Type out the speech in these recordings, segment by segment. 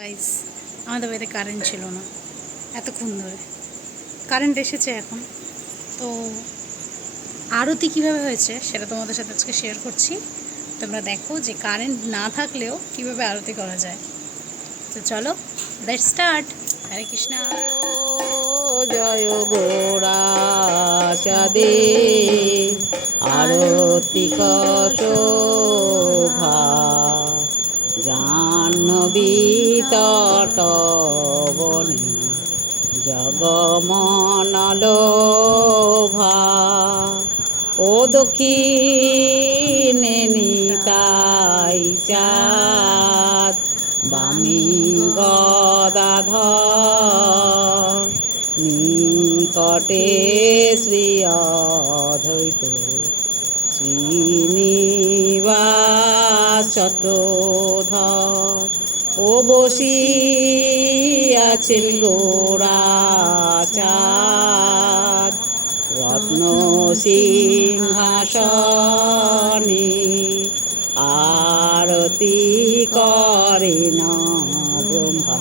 Guys, আমাদের বাড়িতে current ছিল না এতক্ষণ ধরে। কারেন্ট এসেছে এখন। তো আরতি কিভাবে হয়েছে সেটা তোমাদের সাথে আজকে শেয়ার করছি। তোমরা দেখো যে কারেন্ট না থাকলেও কিভাবে আরতি করা যায়। তো চলো, লেটস স্টার্ট। হরে কৃষ্ণা। জয় গোরা চাঁদে আরতি শোভা জাহ্নবী তটবনে জগমনলোভা ও দক্ষিণে নিতাই চাঁদ বামী গদাধর নিকটে শ্রী অদ্বৈত শ্রীনিবাস চট্টোধর ও বসিয়াছেন গোরা চাঁদ রত্ন সিংহাসনে আরতি করেন ব্রহ্মা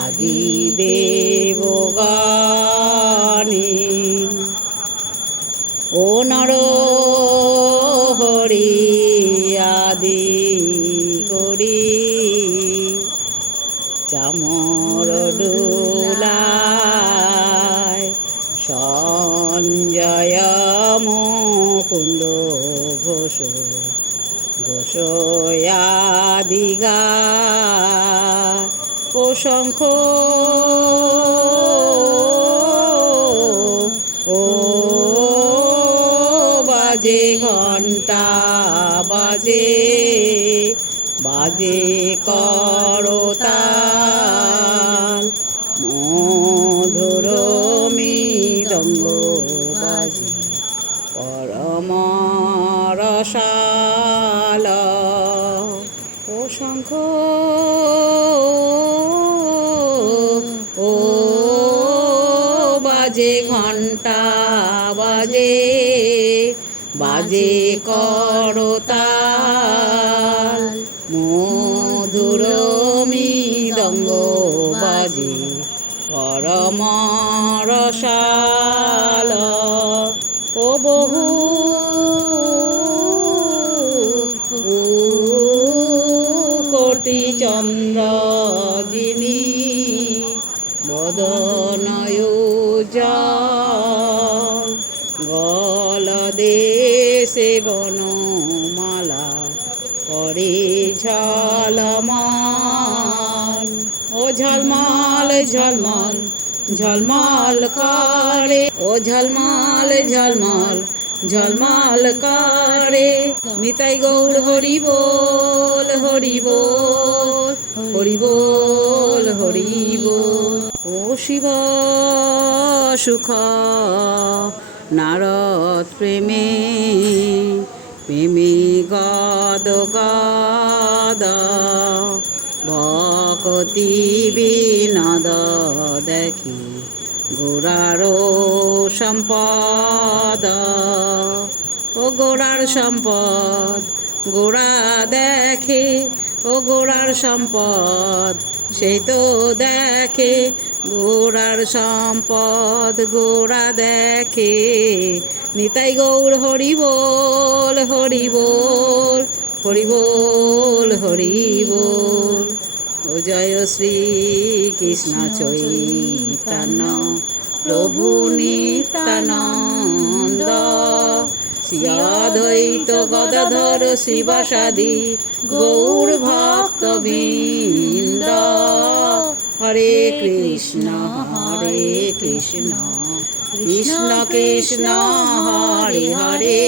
আদি দেবগণে ও নর হরি আদি করি চামর ডোলায় সঞ্জয় মুকুন্দ ঘোষ ঘোষয়াদি গায় ও শঙ্খ ও বাজে ঘণ্টা বাজে বাজে করতাল মধুর মৃদঙ্গ বাজে পরম রসাল ও শঙ্খ ও বাজে ঘণ্টা বাজে বাজে করতাল মধুর মৃদঙ্গ বাজে পরম রসাল ও বহু কোটি চন্দ্র যিনি বদনয়োজ্জ্বল গলদেশে বনমালা করে ঝলমল ও ঝলমল ঝলমল ঝলমল করে ও ঝলমল ঝলমল ঝলমল করে নিতাই গৌর হরি বল হরি বল হরি বল হরি বল ও শিব সুখ নারদ প্রেমে প্রেমে গদ গদ ভকতি বিনোদ দেখি গোড়ারো সম্পদ ও গোড়ার সম্পদ গোড়া দেখে ও গোড়ার সম্পদ সেই তো দেখে গোড়ার সম্পদ গোড়া দেখে নিতাই গৌর হরি বল হরি বল হরি বল হরি বল ও জয় শ্রী কৃষ্ণ চৈতন্য প্রভু নিত্যানন্দ শ্রী অদ্বৈত গদাধর শিবাসাদি গৌর ভক্তবৃন্দ হরে কৃষ্ণ কৃষ্ণ কৃষ্ণ হরে হরে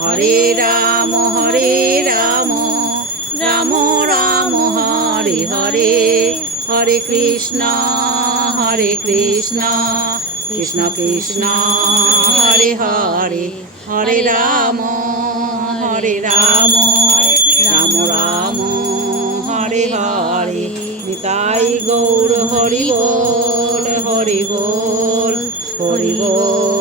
হরে রাম রাম রাম হরে হরে হরে কৃষ্ণ কৃষ্ণ কৃষ্ণ হরে হরে হরে রাম রাম রাম হরে হরে নিতাই গৌর হরি বল হরি বল হরি বল।